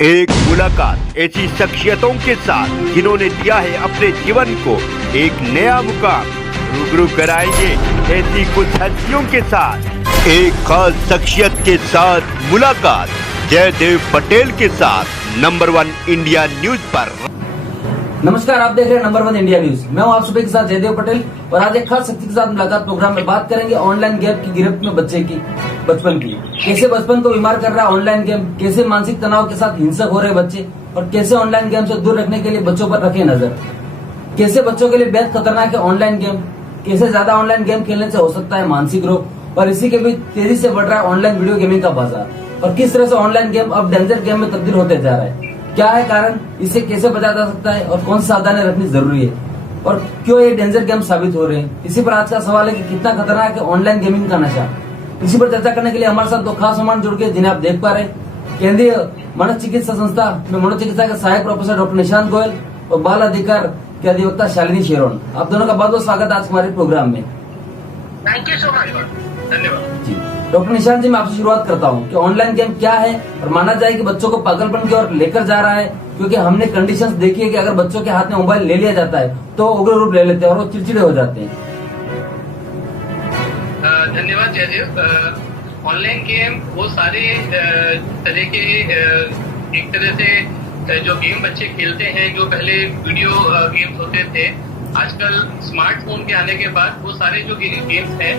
एक मुलाकात ऐसी शख्सियतों के साथ जिन्होंने दिया है अपने जीवन को एक नया मुकाम। रूबरू कराएंगे ऐसी कुछ हस्तियों के साथ एक खास शख्सियत के साथ मुलाकात जयदेव पटेल के साथ नंबर 1 इंडिया न्यूज पर। नमस्कार, आप देख रहे हैं नंबर 1 इंडिया न्यूज। मैं हूं आप सुबह के साथ जयदेव पटेल और आज एक खास शख्स के साथ मुलाकात प्रोग्राम में बात करेंगे ऑनलाइन गेम की गिरफ्त में बच्चे की बचपन की। कैसे बचपन को बीमार कर रहा है ऑनलाइन गेम, कैसे मानसिक तनाव के साथ हिंसक हो रहे बच्चे और कैसे ऑनलाइन गेम से दूर रखने के लिए बच्चों पर रखे नजर। कैसे बच्चों के लिए बेहद खतरनाक है ऑनलाइन गेम, कैसे ज्यादा ऑनलाइन गेम खेलने से हो सकता है मानसिक रोग और इसी के बीच तेजी से बढ़ रहा है ऑनलाइन वीडियो गेमिंग का बाजार और किस तरह से ऑनलाइन गेम अब डेंजर गेम में तब्दील होते जा रहा है। क्या है कारण, इसे कैसे बचा जा सकता है और कौन सी सावधानी रखनी जरूरी है और क्यों ये डेंजर गेम साबित हो रहे हैं। इसी पर आज का सवाल है कि कितना खतरनाक है ऑनलाइन गेमिंग का नशा। इसी पर चर्चा करने के लिए हमारे साथ दो खास मेहमान जुड़ गए जिन्हें आप देख पा रहे हैं। केंद्रीय मनोचिकित्सा संस्था में मनोचिकित्सा के सहायक प्रोफेसर डॉक्टर निशांत गोयल और बाल अधिकार के अधिवक्ता शालिनी शेरोन। आप दोनों का बहुत बहुत स्वागत आज हमारे प्रोग्राम में। थैंक यू सो मच, धन्यवाद जी डॉक्टर निशांत जी, मैं आपसे शुरुआत करता हूं कि ऑनलाइन गेम क्या है और माना जाए कि बच्चों को पागलपन की ओर लेकर जा रहा है, क्योंकि हमने कंडीशंस देखी है कि अगर बच्चों के हाथ में मोबाइल ले लिया जाता है तो उग्र रूप ले लेते हैं और वो चिड़चिड़े हो जाते हैं। धन्यवाद जयदेव। ऑनलाइन गेम वो सारे तरह के एक तरह से जो गेम बच्चे खेलते हैं, जो पहले वीडियो गेम्स होते थे, आजकल स्मार्टफोन के आने के बाद वो सारे जो गेम्स हैं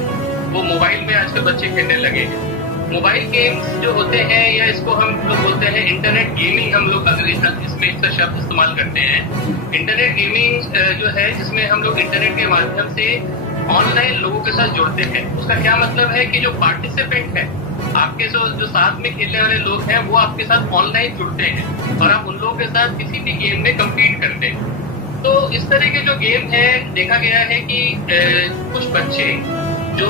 वो मोबाइल में आजकल बच्चे खेलने लगे हैं। मोबाइल गेम्स जो होते हैं या इसको हम लोग बोलते हैं इंटरनेट गेमिंग, हम लोग अगर इसमें इसका शब्द इस्तेमाल करते हैं। इंटरनेट गेमिंग जो है जिसमें हम लोग इंटरनेट के माध्यम से ऑनलाइन लोगों के साथ जुड़ते हैं। उसका क्या मतलब है कि जो पार्टिसिपेंट है, आपके जो साथ में खेलने वाले लोग हैं, वो आपके साथ ऑनलाइन जुड़ते हैं और आप उन लोगों के साथ किसी भी गेम में कम्पीट करते हैं। तो इस तरह के जो गेम है, देखा गया है कि कुछ बच्चे जो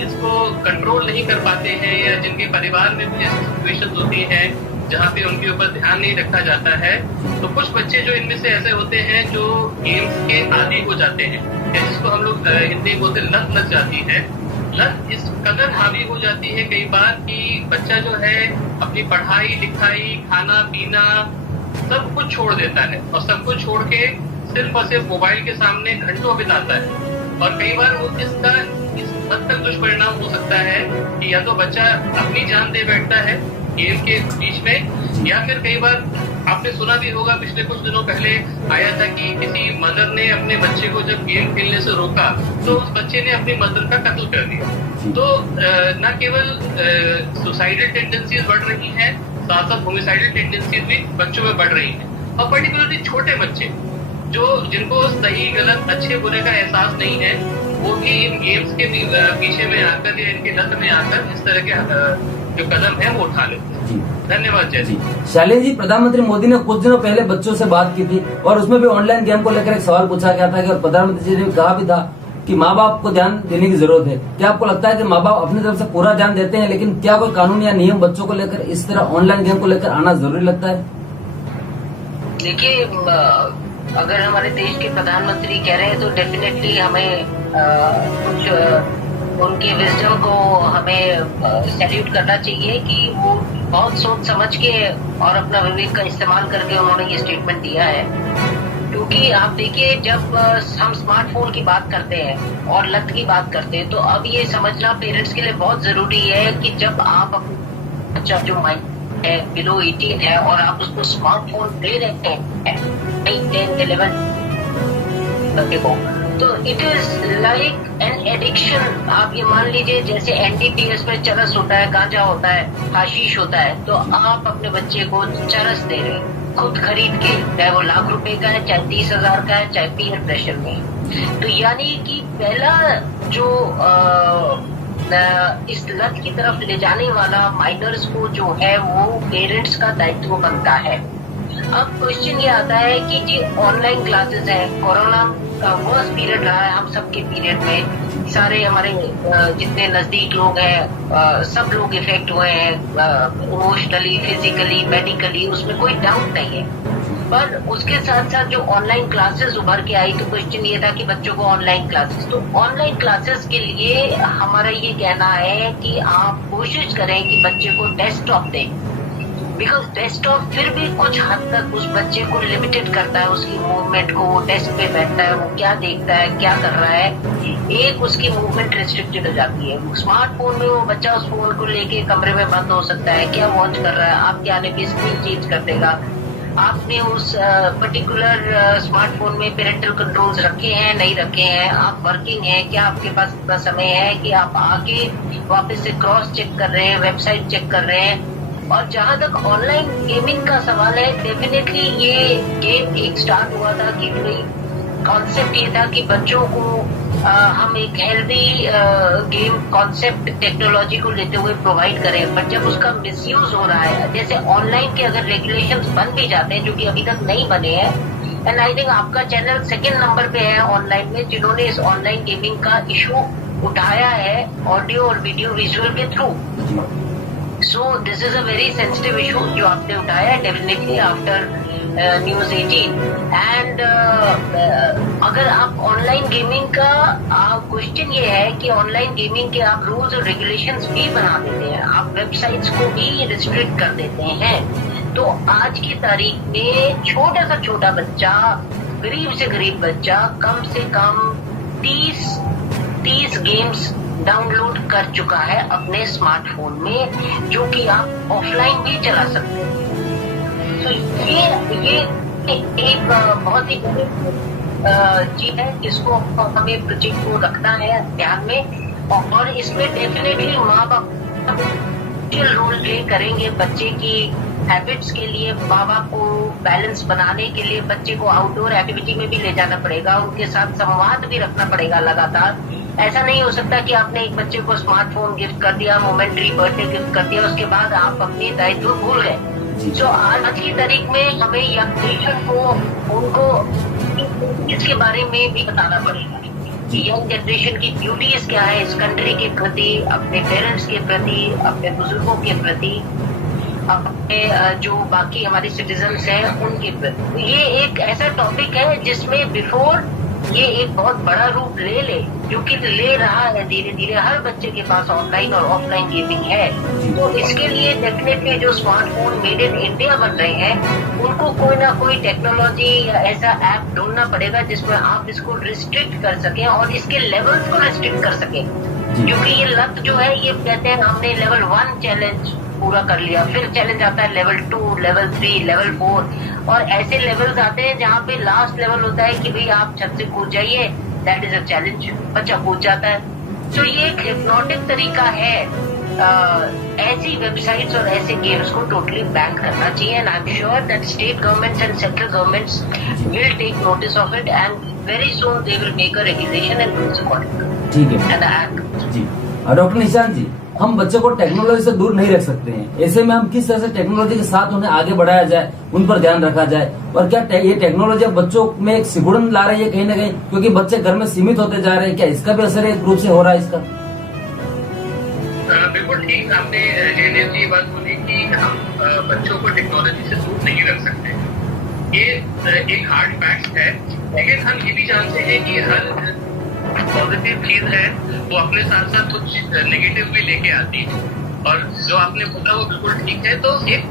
इसको कंट्रोल नहीं कर पाते हैं या जिनके परिवार में भी ऐसी सिचुएशन होती हैं जहाँ पे उनके ऊपर ध्यान नहीं रखा जाता है, तो कुछ बच्चे जो इनमें से ऐसे होते हैं जो गेम्स के आदी हो जाते हैं, जिसको हम लोग हिंदी में बोलते लत लग जाती है। लत इस कदर हावी हो जाती है कई बार कि बच्चा जो है अपनी पढ़ाई लिखाई खाना पीना सब कुछ छोड़ देता है और सब कुछ छोड़ के सिर्फ और सिर्फ मोबाइल के सामने घंटों बिताता है। और कई बार वो इसका इस हद तक दुष्परिणाम हो सकता है कि या तो बच्चा अपनी जान दे बैठता है गेम के बीच में, या फिर कई बार आपने सुना भी होगा, पिछले कुछ दिनों पहले आया था कि किसी मदर ने अपने बच्चे को जब गेम खेलने से रोका तो उस बच्चे ने अपनी मदर का कत्ल कर दिया। तो न केवल सुसाइडल टेंडेंसीज बढ़ रही हैं, साथ साथ होमिसाइडल टेंडेंसीज भी बच्चों में बढ़ रही हैं और पर्टिकुलरली छोटे बच्चे जो जिनको सही गलत अच्छे बुरे का एहसास नहीं है, वो भी इन गेम्स के पीछे में आकर या इनके लत में आकर इस तरह के जो कदम है वो उठा लेते हैं। धन्यवाद जय जी। शालिनी जी, प्रधानमंत्री मोदी ने कुछ दिनों पहले बच्चों से बात की थी और उसमें भी ऑनलाइन गेम को लेकर एक सवाल पूछा गया था कि और प्रधानमंत्री जी ने कहा भी था कि माँ बाप को ध्यान देने की जरूरत है। क्या आपको लगता है कि माँ बाप अपनी तरफ से पूरा ध्यान देते हैं, लेकिन क्या कोई कानून या नियम बच्चों को लेकर इस तरह ऑनलाइन गेम को लेकर आना जरूरी लगता है? देखिए, अगर हमारे देश के प्रधानमंत्री कह रहे हैं तो डेफिनेटली हमें कुछ उनके विजडम को हमें सैल्यूट करना चाहिए कि वो बहुत सोच समझ के और अपना विवेक का इस्तेमाल करके उन्होंने ये स्टेटमेंट दिया है। क्योंकि आप देखिए, जब हम स्मार्टफोन की बात करते हैं और लत की बात करते हैं, तो अब ये समझना पेरेंट्स के लिए बहुत जरूरी है कि जब आप अपना बच्चा जो माइंड है बिलो 18 है और आप उसको स्मार्टफोन दे देते हैं 10, 11 को, तो it is like an addiction. आप ये मान लीजिए जैसे एनडीपीएस में चरस होता है, गांजा होता है, हाशीश होता है, तो आप अपने बच्चे को चरस दे रहे हैं खुद खरीद के, चाहे वो लाख रुपए का है, चाहे 30,000 का है, चाहे पीयर प्रेशर में। तो यानी कि पहला जो इस लत की तरफ ले जाने वाला माइनर्स को जो है वो पेरेंट्स का दायित्व बनता है। अब क्वेश्चन ये आता है कि जी ऑनलाइन क्लासेस है, कोरोना का वर्स्ट पीरियड रहा है हम सबके पीरियड में, सारे हमारे जितने नजदीक लोग हैं सब लोग इफेक्ट हुए हैं इमोशनली, फिजिकली, मेडिकली, उसमें कोई डाउट नहीं है। पर उसके साथ साथ जो ऑनलाइन क्लासेस उभर के आई तो क्वेश्चन ये था कि बच्चों को ऑनलाइन क्लासेस, तो ऑनलाइन क्लासेस के लिए हमारा ये कहना है कि आप कोशिश करें कि बच्चे को डेस्कटॉप दें। बिकॉज डेस्कटॉप फिर भी कुछ हद तक उस बच्चे को लिमिटेड करता है, उसकी मूवमेंट को। वो डेस्क पे बैठता है, वो क्या देखता है, क्या कर रहा है, एक उसकी मूवमेंट रिस्ट्रिक्टेड हो जाती है। स्मार्टफोन में वो बच्चा उस फोन को लेके कमरे में बंद हो सकता है, क्या वॉच कर रहा है, आपके आने पे स्क्रीन चेंज कर देगा। आपने उस पर्टिकुलर स्मार्टफोन में पेरेंटल कंट्रोल्स रखे हैं, नहीं रखे हैं, आप वर्किंग हैं, क्या आपके पास इतना समय है कि आप आके वापस से क्रॉस चेक कर रहे हैं, वेबसाइट चेक कर रहे हैं। और जहां तक ऑनलाइन गेमिंग का सवाल है, डेफिनेटली ये गेम एक स्टार्ट हुआ था कि भाई कॉन्सेप्ट ये था कि बच्चों को हम एक हेल्दी गेम कॉन्सेप्ट टेक्नोलॉजी को लेते हुए प्रोवाइड करें। बट जब उसका मिसयूज हो रहा है, जैसे ऑनलाइन के अगर रेगुलेशंस बन भी जाते हैं, जो कि अभी तक नहीं बने हैं, एंड आई थिंक आपका चैनल सेकंड नंबर पे है ऑनलाइन में जिन्होंने इस ऑनलाइन गेमिंग का इशू उठाया है ऑडियो और वीडियो विजुअल के through. So this is a very sensitive issue जो आपने उठाया है, डेफिनेटली आफ्टर न्यूज 18। एंड अगर आप ऑनलाइन गेमिंग का क्वेश्चन ये है कि ऑनलाइन गेमिंग के आप रूल्स और रेगुलेशंस भी बना देते हैं, आप वेबसाइट्स को भी रिस्ट्रिक्ट कर देते हैं। तो आज की तारीख में छोटा सा छोटा बच्चा, गरीब से गरीब बच्चा कम से कम 30 गेम्स डाउनलोड कर चुका है अपने स्मार्टफोन में, जो कि आप ऑफलाइन भी चला सकते हैं। तो ये एक बहुत ही चीज है जिसको हमें प्रोजेक्ट को रखना है ध्यान में। और इसमें डेफिनेटली माँ बाप रोल प्ले करेंगे बच्चे की हैबिट्स के लिए। माँ बाप को बैलेंस बनाने के लिए बच्चे को आउटडोर एक्टिविटी में भी ले जाना पड़ेगा, उनके साथ संवाद भी रखना पड़ेगा लगातार। ऐसा नहीं हो सकता कि आपने एक बच्चे को स्मार्टफोन गिफ्ट कर दिया, मोमेंट्री बर्थडे गिफ्ट कर दिया, उसके बाद आप अपने दायित्व भूल गए। जो आज की तारीख में हमें यंग जनरेशन को उनको इसके बारे में भी बताना पड़ेगा कि यंग जनरेशन की ड्यूटीज क्या है इस कंट्री के प्रति, अपने पेरेंट्स के प्रति, अपने बुजुर्गों के प्रति, अपने जो बाकी हमारे सिटीजन्स हैं उनके प्रति। ये एक ऐसा टॉपिक है जिसमें बिफोर ये एक बहुत बड़ा रूप ले जो कि ले रहा है धीरे धीरे। हर बच्चे के पास ऑनलाइन और ऑफलाइन गेमिंग है। तो इसके लिए डेफिनेटली जो स्मार्टफोन मेड इन इंडिया बन रहे हैं उनको कोई ना कोई टेक्नोलॉजी या ऐसा ऐप ढूंढना पड़ेगा जिसमें आप इसको रिस्ट्रिक्ट कर सकें और इसके लेवल्स को रिस्ट्रिक्ट कर सकें। क्योंकि ये लत जो है, ये कहते हैं हमने लेवल 1 चैलेंज पूरा कर लिया, फिर चैलेंज आता है लेवल 2, लेवल 3, लेवल 4 और ऐसे लेवल्स आते हैं जहाँ पे लास्ट लेवल होता है कि भाई आप छत से कूद जाइए, दैट इज अ चैलेंज, बच्चा कूद जाता है। तो ये एक हिप्नोटिक तरीका है। ऐसी वेबसाइट्स और ऐसे गेम्स को टोटली बैन करना चाहिए and I am sure that state governments and central governments will take notice of it and very soon they will make a regulation and rules according. ठीक है जी। डॉक्टर निशांत जी, हम बच्चे को टेक्नोलॉजी से दूर नहीं रख सकते हैं, ऐसे में हम किस तरह से टेक्नोलॉजी के साथ उन्हें आगे बढ़ाया जाए, उन पर ध्यान रखा जाए? और क्या ये टेक्नोलॉजी अब बच्चों में एक सिकुड़न ला रही है कहीं ना कहीं, क्योंकि बच्चे घर में सीमित होते जा रहे हैं? क्या इसका भी असर एक रूप से हो रहा है इसका? बिल्कुल ठीक आपने जयदेव जी बात बोली कि हम बच्चों को टेक्नोलॉजी से दूर नहीं रख सकते। ये एक हार्ड फैक्ट है, लेकिन हम ये भी जानते हैं कि हर पॉजिटिव चीज है वो अपने साथ साथ कुछ नेगेटिव भी लेके आती है। और जो आपने बोला वो बिल्कुल ठीक है। तो एक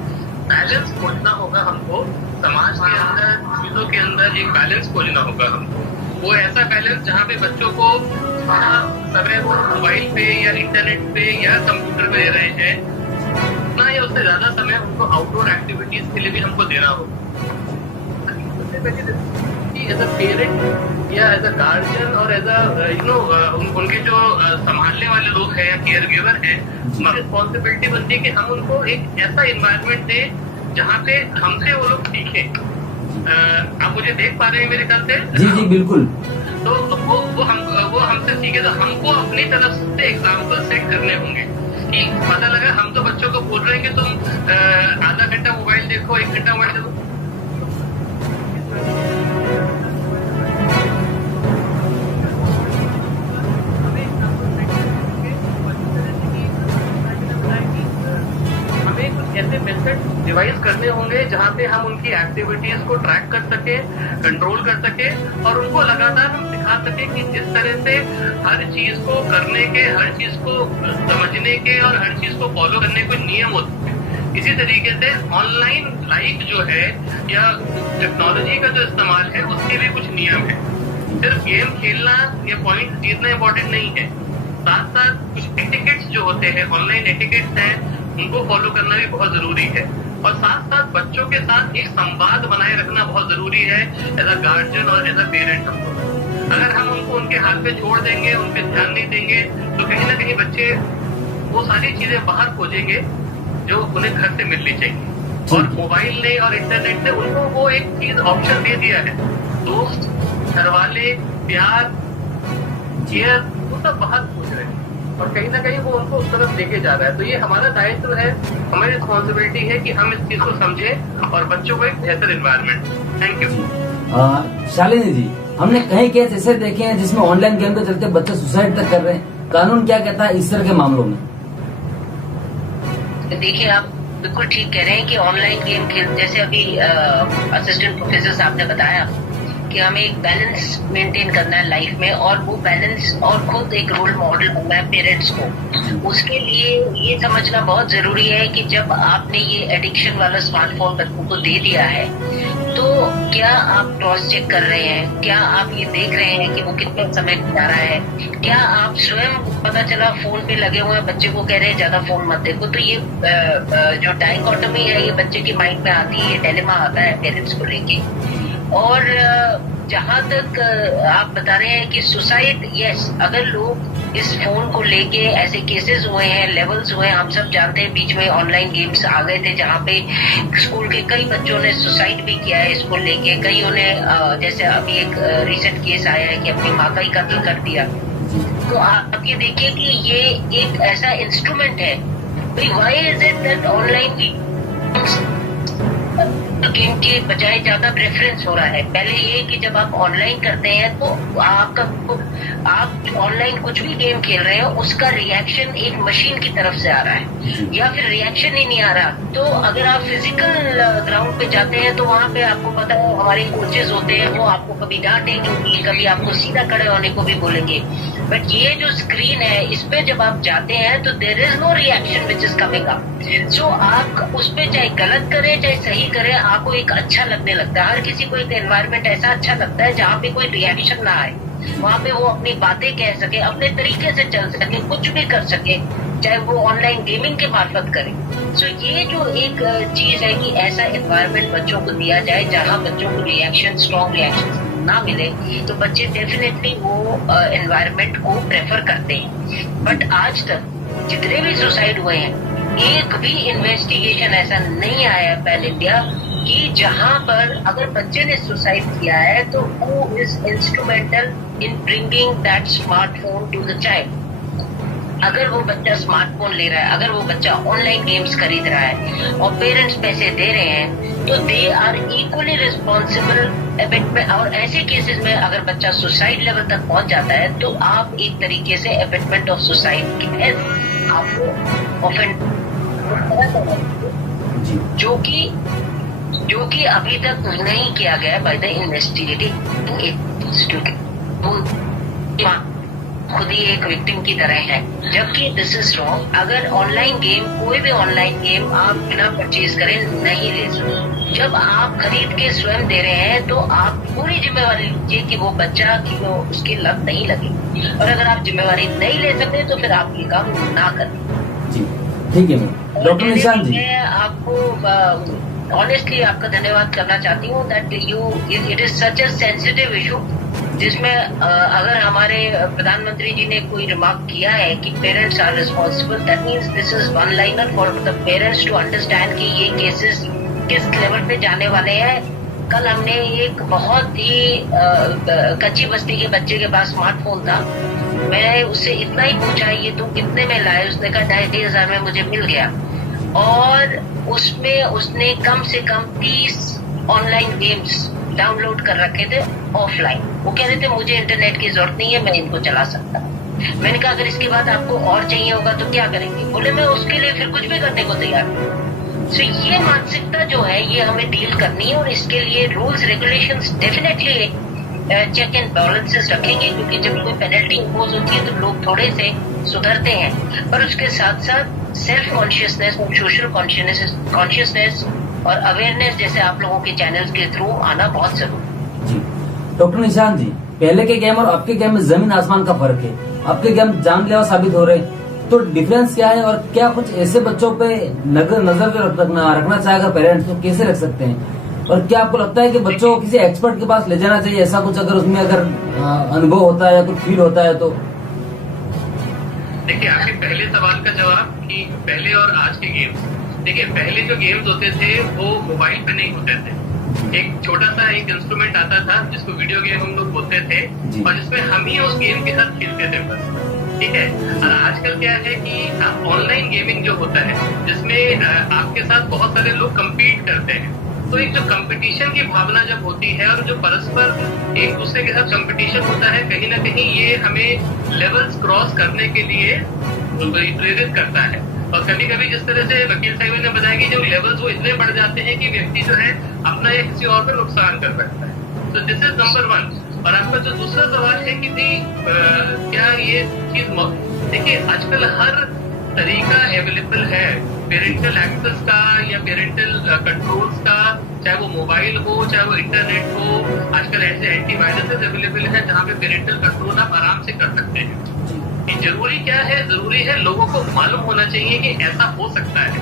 बैलेंस खोजना होगा हमको, समाज के अंदर, चीजों के अंदर एक बैलेंस खोजना होगा हमको। वो ऐसा बैलेंस जहाँ पे बच्चों को समय वो मोबाइल पे या इंटरनेट पे या कंप्यूटर पे दे रहे हैं, उतना या उससे ज्यादा समय उनको आउटडोर एक्टिविटीज के लिए भी हमको देना होगा। एज अ पेरेंट या एज अ गार्जियन और एज अ उनके जो संभालने वाले लोग हैं या केयर गिवर हैं, हमारी रिस्पॉन्सिबिलिटी बनती है कि हम उनको एक ऐसा इन्वायरमेंट दें जहाँ पे हमसे वो लोग सीखें। आप मुझे देख पा रहे हैं मेरे ख्याल से? जी जी बिल्कुल। तो वो हमसे सीखे, तो हमको अपनी तरफ से एग्जाम्पल सेट करने होंगे कि पता लगा हम तो बच्चों को बोल रहे हैं कि तुम आधा घंटा मोबाइल देखो, 1 घंटा मोबाइल देखो। हमें कुछ ऐसे मेथड डिवाइस करने होंगे जहाँ पे हम उनकी एक्टिविटीज को ट्रैक कर सके, कंट्रोल कर सके और उनको लगातार हम सिखा सके कि जिस तरह से हर चीज को करने के, हर चीज को समझने के और हर चीज को फॉलो करने के नियम होते हैं। इसी तरीके से ऑनलाइन लाइफ जो है या टेक्नोलॉजी का जो इस्तेमाल है उसके भी कुछ नियम है। सिर्फ गेम खेलना या पॉइंट जीतना इम्पोर्टेंट नहीं है, साथ साथ कुछ एटिकेट्स जो होते हैं, ऑनलाइन एटिकेट्स हैं, उनको फॉलो करना भी बहुत जरूरी है। और साथ साथ बच्चों के साथ एक संवाद बनाए रखना बहुत जरूरी है एज अ गार्जियन और एज अ पेरेंट हमको। अगर हम उनको उनके हाथ पे छोड़ देंगे, उन पे ध्यान नहीं देंगे, तो कहीं ना कहीं बच्चे वो सारी चीजें बाहर खोजेंगे जो उन्हें घर से मिलनी चाहिए। और मोबाइल ने और इंटरनेट ने उनको वो एक चीज ऑप्शन दे दिया है, दोस्त, घर वाले, प्यार, केयर, वो सब बाहर खोज रहे हैं और कहीं ना कहीं वो उनको उस तरफ लेके जा रहा है। तो ये हमारा दायित्व है, हमारी रिस्पॉन्सिबिलिटी है कि हम इस चीज को समझें और बच्चों को एक बेहतर environment. Thank you. Shalini ji, हमने कई केस ऐसे देखे हैं जिसमें ऑनलाइन गेम के चलते बच्चे सुसाइड तक कर रहे हैं। कानून क्या कहता है इस तरह के मामलों में? देखिए, आप बिल्कुल ठीक कह रहे हैं कि ऑनलाइन गेम खेल, जैसे अभी असिस्टेंट प्रोफेसर साहब ने बताया कि हमें एक बैलेंस मेंटेन करना है लाइफ में, और वो बैलेंस और खुद एक रोल मॉडल बनना है पेरेंट्स को। उसके लिए ये समझना बहुत जरूरी है कि जब आपने ये एडिक्शन वाला स्मार्टफोन बच्चों को दे दिया है, तो क्या आप क्रॉस चेक कर रहे हैं, क्या आप ये देख रहे हैं कि वो कितने समय बिता रहा है, क्या आप स्वयं, पता चला फोन पे लगे हुए हैं, बच्चे को कह रहे हैं ज्यादा फोन मत देखो, तो ये जो डाइकोटमी है ये बच्चे की माइंड में आती है, ये डिलेमा आता है पेरेंट्स को लेके। और जहाँ तक आप बता रहे हैं कि सुसाइड, यस, अगर लोग इस फोन को लेके, ऐसे केसेस हुए हैं, लेवल्स हुए हैं, हम सब जानते हैं, बीच में ऑनलाइन गेम्स आ गए थे जहाँ पे स्कूल के कई बच्चों ने सुसाइड भी किया है इसको लेके। कईयों ने, जैसे अभी एक रिसेंट केस आया है कि अपनी माँ का ही कत्ल कर दिया। तो आप ये देखिए कि ये एक ऐसा इंस्ट्रूमेंट है। Why is it that online game के बजाय ज्यादा प्रेफरेंस हो रहा है? पहले ये कि जब आप ऑनलाइन करते हैं तो आप ऑनलाइन कुछ भी गेम खेल रहे हो, उसका रिएक्शन एक मशीन की तरफ से आ रहा है, या फिर रिएक्शन ही नहीं आ रहा। तो अगर आप फिजिकल ग्राउंड पे जाते हैं तो वहाँ पे आपको पता है हमारे कोचेस होते हैं, वो आपको कभी डांटेंगे, कभी आपको सीधा खड़े होने को भी बोलेंगे। बट ये जो स्क्रीन है, इस पे जब आप जाते हैं तो there is no reaction which is coming up. So आप उस पे चाहे गलत करें चाहे सही करें, आपको एक अच्छा लगने लगता है। हर किसी को एक एनवायरनमेंट ऐसा अच्छा लगता है जहाँ पे कोई रिएक्शन ना आए, वहाँ पे वो अपनी बातें कह सके, अपने तरीके से चल सके, कुछ भी कर सके, चाहे वो ऑनलाइन गेमिंग के मार्फत करे। सो ये जो एक चीज है कि ऐसा एनवायरनमेंट बच्चों को दिया जाए जहाँ बच्चों को रिएक्शन, स्ट्रॉन्ग रिएक्शन ना मिले, तो बच्चे डेफिनेटली वो एनवायरनमेंट को प्रेफर करते हैं। बट आज तक जितने भी सुसाइड हुए हैं, एक भी इन्वेस्टिगेशन ऐसा नहीं आया है पैन इंडिया कि जहां पर अगर बच्चे ने सुसाइड किया है तो who is instrumental in bringing that smartphone to the child. अगर वो बच्चा स्मार्टफोन ले रहा है, अगर वो बच्चा ऑनलाइन गेम्स खरीद रहा है और पेरेंट्स पैसे दे रहे हैं, तो दे आर इक्वली रिस्पॉन्सिबल। और ऐसे केसेस में अगर बच्चा सुसाइड लेवल तक पहुंच जाता है तो आप एक तरीके से एबेटमेंट ऑफ सुसाइड के तहत आपको ऑफेंड, जो कि अभी तक नहीं किया गया बाय द इन्वेस्टिगेटिंग इंस्टीट्यूट। खुद ही एक विक्टिम की तरह है, जबकि दिस इज रॉन्ग। अगर ऑनलाइन गेम, कोई भी ऑनलाइन गेम आप बिना परचेज करें नहीं ले सकते। जब आप खरीद के स्वयं दे रहे हैं तो आप पूरी जिम्मेवारी लीजिए कि वो बच्चा की वो उसकी लत नहीं लगे, और अगर आप जिम्मेवारी नहीं ले सकते तो फिर आप ये काम ना करें। जी ठीक है मैम। डॉक्टर निशांत जी, मैं आपको ऑनेस्टली आपका धन्यवाद करना चाहती हूँ that it is such a sensitive issue, जिसमें अगर हमारे प्रधानमंत्री जी ने कोई रिमार्क किया है कि parents are responsible, that means this is one liner for the parents to understand कि ये केसेस किस लेवल पे जाने वाले हैं। कल हमने एक बहुत ही कच्ची बस्ती के बच्चे के पास स्मार्टफोन था, मैं उससे इतना ही पूछा ये तुम कितने में लाए, उसने कहा 2,500 में मुझे मिल गया, और उसमें उसने कम से कम 30 ऑनलाइन गेम्स डाउनलोड कर रखे थे ऑफलाइन। वो कह रहे थे मुझे इंटरनेट की जरूरत नहीं है, मैं इनको चला सकता। मैंने कहा अगर इसके बाद आपको और चाहिए होगा तो क्या करेंगे? बोले मैं उसके लिए फिर कुछ भी करने को तैयार हूँ। तो ये मानसिकता जो है ये हमें डील करनी है, और इसके लिए rules regulations definitely check and balances रखेंगे, क्योंकि जब कोई पेनल्टी इम्पोज होती है तो लोग थोड़े से सुधरते हैं, पर उसके साथ साथ सेल्फ कॉन्शियसनेस और सोशल कॉन्शियसनेस और अवेयरनेस जैसे आप लोगों के चैनल्स के थ्रू आना बहुत जरूरी जी। डॉक्टर निशांत जी, पहले के गेम और अब के गेम में जमीन आसमान का फर्क है। अब के गेम जानलेवा साबित हो रहे, तो डिफरेंस क्या है और क्या कुछ ऐसे बच्चों पे नजर रखना चाहे अगर पेरेंट्स तो कैसे रख सकते हैं? और क्या आपको लगता है कि बच्चों को किसी एक्सपर्ट के पास ले जाना चाहिए, ऐसा कुछ अगर उसमें अगर अनुभव होता है या कुछ फील होता है तो? देखिए, आपके पहले सवाल का जवाब कि पहले और आज के गेम्स, देखिए पहले जो गेम्स होते थे वो मोबाइल पे नहीं होते थे। एक छोटा सा एक इंस्ट्रूमेंट आता था जिसको वीडियो गेम हम लोग बोलते थे और जिसमें हम ही उस गेम के साथ खेलते थे बस, ठीक है। और आजकल क्या है कि ऑनलाइन गेमिंग जो होता है जिसमें आपके साथ बहुत सारे लोग कम्पीट करते हैं, तो एक जो कंपटीशन की भावना जब होती है और जो परस्पर एक दूसरे के साथ कंपटीशन होता है, कहीं ना कहीं ये हमें लेवल्स क्रॉस करने के लिए प्रेरित करता है। और कभी कभी जिस तरह से वकील साहब ने बताया कि जो लेवल्स वो इतने बढ़ जाते हैं कि व्यक्ति जो है अपना या किसी और का नुकसान कर सकता है। तो दिस इज नंबर 1। और आपका जो दूसरा सवाल है कि क्या ये चीज, देखिए आजकल हर तरीका अवेलेबल है पेरेंटल एक्सेस का या पेरेंटल कंट्रोल्स का, चाहे वो मोबाइल हो चाहे वो इंटरनेट हो। आजकल ऐसे एंटीवायरसेस अवेलेबल है जहाँ पे पेरेंटल कंट्रोल आप आराम से कर सकते हैं। जरूरी क्या है, जरूरी है लोगों को मालूम होना चाहिए कि ऐसा हो सकता है,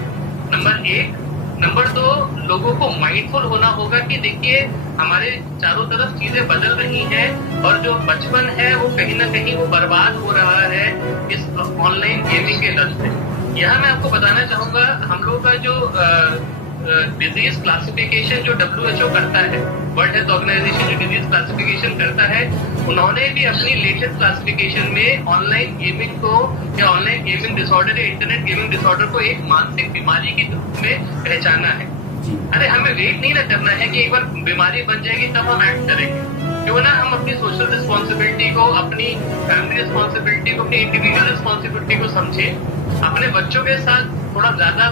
नंबर 1। नंबर 2, लोगों को माइंडफुल होना होगा कि देखिए हमारे चारों तरफ चीजें बदल रही हैं और जो बचपन है वो कहीं ना कहीं वो बर्बाद हो रहा है इस ऑनलाइन गेमिंग के लत से। यहाँ मैं आपको बताना चाहूंगा, हम लोगों का जो डिजीज क्लासिफिकेशन जो WHO करता है, वर्ल्ड हेल्थ ऑर्गेनाइजेशन जो डिजीज क्लासिफिकेशन करता है, उन्होंने भी अपनी लेटेस्ट क्लासिफिकेशन में ऑनलाइन गेमिंग को या ऑनलाइन गेमिंग डिसऑर्डर या इंटरनेट गेमिंग डिसऑर्डर को एक मानसिक बीमारी के रूप में पहचाना है। अरे हमें वेट नहीं ना करना है कि एक बार बीमारी बन जाएगी तब हम एक्ट करेंगे। क्यों ना हम अपनी सोशल रिस्पॉन्सिबिलिटी को, अपनी फैमिली रिस्पॉन्सिबिलिटी को, अपनी इंडिविजुअल रिस्पॉन्सिबिलिटी को समझें, अपने बच्चों के साथ थोड़ा ज्यादा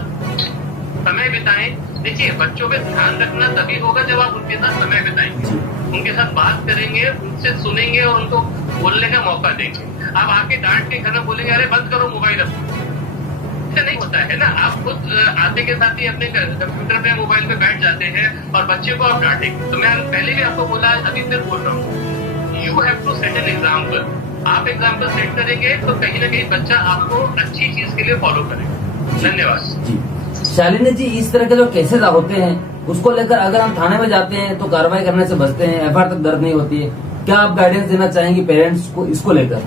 समय बिताएं। देखिए बच्चों पे ध्यान रखना तभी होगा जब आप उनके साथ समय बिताएंगे, उनके साथ बात करेंगे, उनसे सुनेंगे और उनको बोलने का मौका देंगे। आप आके डांट के घर में बोलेंगे अरे बंद करो मोबाइल, ऐसा नहीं होता है ना। आप खुद आते के साथ ही अपने कंप्यूटर पे मोबाइल पे बैठ जाते हैं और बच्चे को आप डांटेंगे। तो मैं पहले भी आपको बोला, अभी फिर बोल रहा हूँ, you have to set an example. आप एग्जाम्पल सेट करेंगे तो कहीं ना कहीं बच्चा आपको अच्छी चीज के लिए फॉलो करेगा। धन्यवाद। शालिनी जी, इस तरह के जो केसेस होते हैं उसको लेकर अगर हम थाने में जाते हैं तो कार्रवाई करने से बचते हैं, FIR तक दर्ज नहीं होती है, क्या आप गाइडेंस देना चाहेंगे पेरेंट्स को इसको लेकर?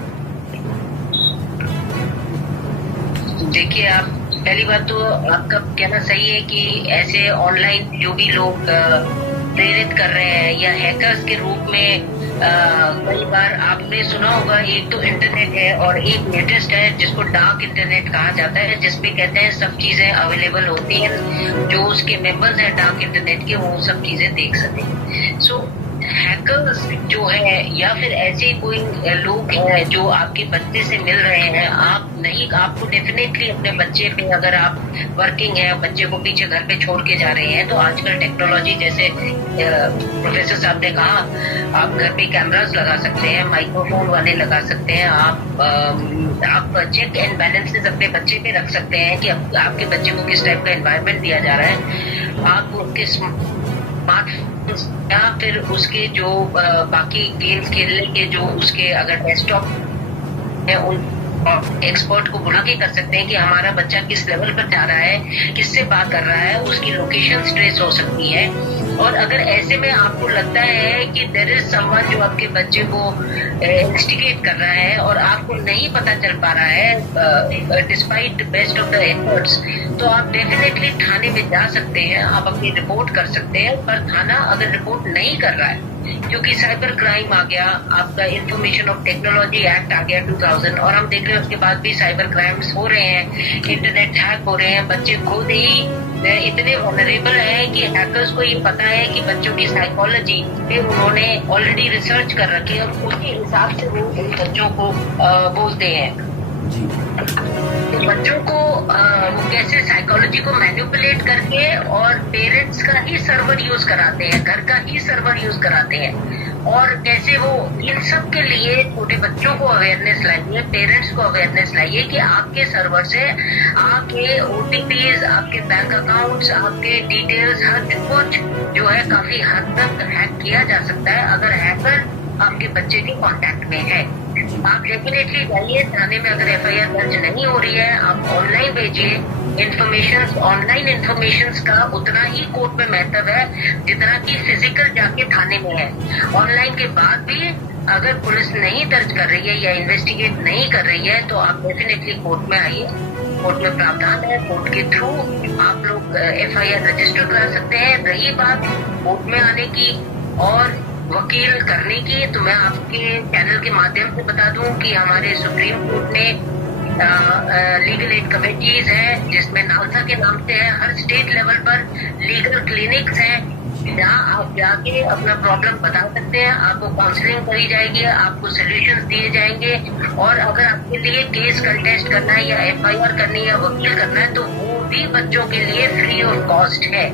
देखिए, आप पहली बात तो आपका कहना सही है कि ऐसे ऑनलाइन जो भी लोग प्रेरित कर रहे हैं या हैकर्स के रूप में कई बार आपने सुना होगा, एक तो इंटरनेट है और एक लेटेस्ट है जिसको डार्क इंटरनेट कहा जाता है, जिसपे कहते हैं सब चीजें अवेलेबल होती हैं, जो उसके मेंबर्स हैं डार्क इंटरनेट के वो सब चीजें देख सकें। सो हैकर्स जो है या फिर ऐसे कोई लोग हैं जो आपके बच्चे से मिल रहे हैं, आपको डेफिनेटली अपने बच्चे पे, अगर आप वर्किंग है, बच्चे को पीछे घर पे छोड़ के जा रहे हैं, तो आजकल टेक्नोलॉजी जैसे प्रोफेसर साहब ने कहा, आप घर पे कैमरास लगा सकते हैं, माइक्रोफोन वाले लगा सकते हैं, आप चेक एंड बैलेंसेस अपने बच्चे पे रख सकते हैं कि आपके बच्चे को किस टाइप का एनवायरनमेंट दिया जा रहा है। आप उनके स्मार्ट या फिर उसके जो बाकी गेम्स खेलने के जो उसके अगर डेस्कटॉप है, उन एक्सपर्ट को बुला के कर सकते हैं कि हमारा बच्चा किस लेवल पर जा रहा है, किससे बात कर रहा है, उसकी लोकेशन ट्रेस हो सकती है। और अगर ऐसे में आपको लगता है कि देयर इज समवन जो आपके बच्चे को इंस्टिगेट कर रहा है और आपको नहीं पता चल पा रहा है despite best of the efforts, तो आप डेफिनेटली थाने में जा सकते हैं, आप अपनी रिपोर्ट कर सकते हैं। पर थाना अगर रिपोर्ट नहीं कर रहा है, क्योंकि साइबर क्राइम आ गया, आपका इंफॉर्मेशन ऑफ टेक्नोलॉजी एक्ट आ गया 2000, और हम देख रहे हैं उसके बाद भी साइबर क्राइम्स हो रहे हैं, इंटरनेट हैक हो रहे हैं, बच्चे खुद ही इतने वनरेबल है कि हैकर्स को ये पता है कि बच्चों की साइकोलॉजी पे उन्होंने ऑलरेडी रिसर्च कर रखी है और उसी हिसाब से वो उन बच्चों को बोलते हैं। बच्चों को वो कैसे साइकोलॉजी को मैनिपुलेट करके और पेरेंट्स का ही सर्वर यूज कराते हैं, घर का ही सर्वर यूज कराते हैं, और कैसे वो इन सब के लिए छोटे बच्चों को अवेयरनेस लाइए, पेरेंट्स को अवेयरनेस लाइए कि आपके सर्वर से आपके ओटीपीज, आपके बैंक अकाउंट्स, आपके डिटेल्स, हर कुछ जो है काफी हद तक हैक किया जा सकता है अगर हैकर आपके बच्चे के कांटेक्ट में है। आप डेफिनेटली जाइए थाने में, अगर एफआईआर दर्ज नहीं हो रही है आप ऑनलाइन भेजिए इन्फॉर्मेशन। ऑनलाइन इन्फॉर्मेशन का उतना ही कोर्ट में महत्व है जितना कि फिजिकल जाके थाने में है। ऑनलाइन के बाद भी अगर पुलिस नहीं दर्ज कर रही है या इन्वेस्टिगेट नहीं कर रही है तो आप डेफिनेटली कोर्ट में आइए। कोर्ट में प्रावधान है, कोर्ट के थ्रू आप लोग एफआईआर रजिस्टर करा सकते हैं। रही बात कोर्ट में आने की और वकील करने की, तो मैं आपके चैनल के माध्यम से बता दूं कि हमारे सुप्रीम कोर्ट ने लीगल एड कमेटीज है जिसमें नालसा के नाम से है, हर स्टेट लेवल पर लीगल क्लिनिक्स हैं जहाँ आप जाके अपना प्रॉब्लम बता सकते हैं, आपको काउंसलिंग करी जाएगी, आपको सोल्यूशंस दिए जाएंगे। और अगर आपके लिए केस कंटेस्ट करना है या एफआईआर करनी है या वकील करना है तो वो भी बच्चों के लिए फ्री ऑफ कॉस्ट है।